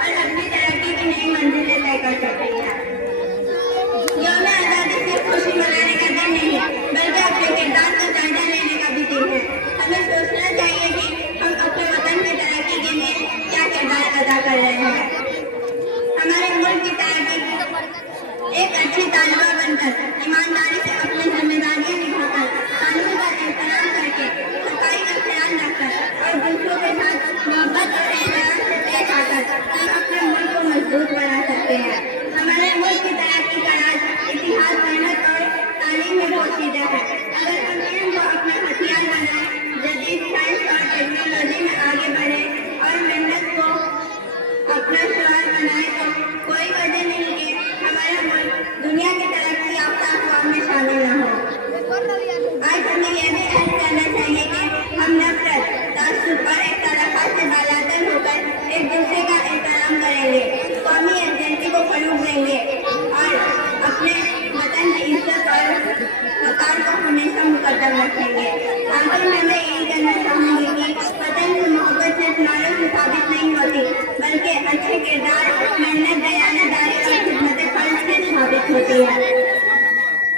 और अपनी तरक्की की नई मंजिलें तय कर सकती है। यौम आज़ादी सिर्फ खुशी मनाने का दिन नहीं बल्कि अपने किरदार का जायजा लेने का भी दिन है। हमें सोचना चाहिए कि हम अपने वतन की तरक्की के लिए क्या किरदार अदा कर रहे हैं। हमारे मुल्क की तरक्की एक अच्छी तालिबा बनकर ईमानदारी से अपनी जिम्मेदारियां निभाकर कानून का एहतराम करके सफाई का ख्याल रखकर और दूसरों के साथ मोहब्बत और एहतराम से पेश आकर हम अपने मुल्क को मजबूत बना सकते हैं। हमारे मुल्क की तरक्की का राज इतिहास, मेहनत और तालीम में पोशीदा है। अगर हम इल्म को अपना हथियार बनाए, जदीद साइंस और टेक्नोलॉजी में आगे बढ़े और मेहनत को अपना शिआर बनाए तो कोई वजह नहीं कि हमारा मुल्क दुनिया की तरक्की याफ्ता अक़वाम में शामिल न हो। आज हमें यह भी अहद करना चाहिए कि हम नफरत, तासुब और इख्तिलाफात से बालातर होकर एक दूसरे का एहतराम करेंगे, कौमी यकजहती को फरोग़ देंगे और अपने वतन की इज्जत और वक़ार को हमेशा मुक़द्दम रखेंगे। आखिर में मैं यही कहना चाहूँगी कि वतन की मोहब्बत सिर्फ नारों से साबित नहीं होती बल्कि अच्छे किरदार, मेहनत, दयानतदारी और खिदमत फर्ज से साबित होती है।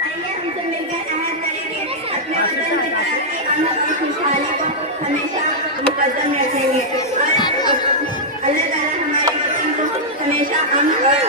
आइए हम सब मिलकर अहद करें कि अपने वतन की तरक्की, अमन और खुशहाली को हमेशा मुक़द्दम रखेंगे और अल्लाह ताला हमारे वतन को हमेशा अमन और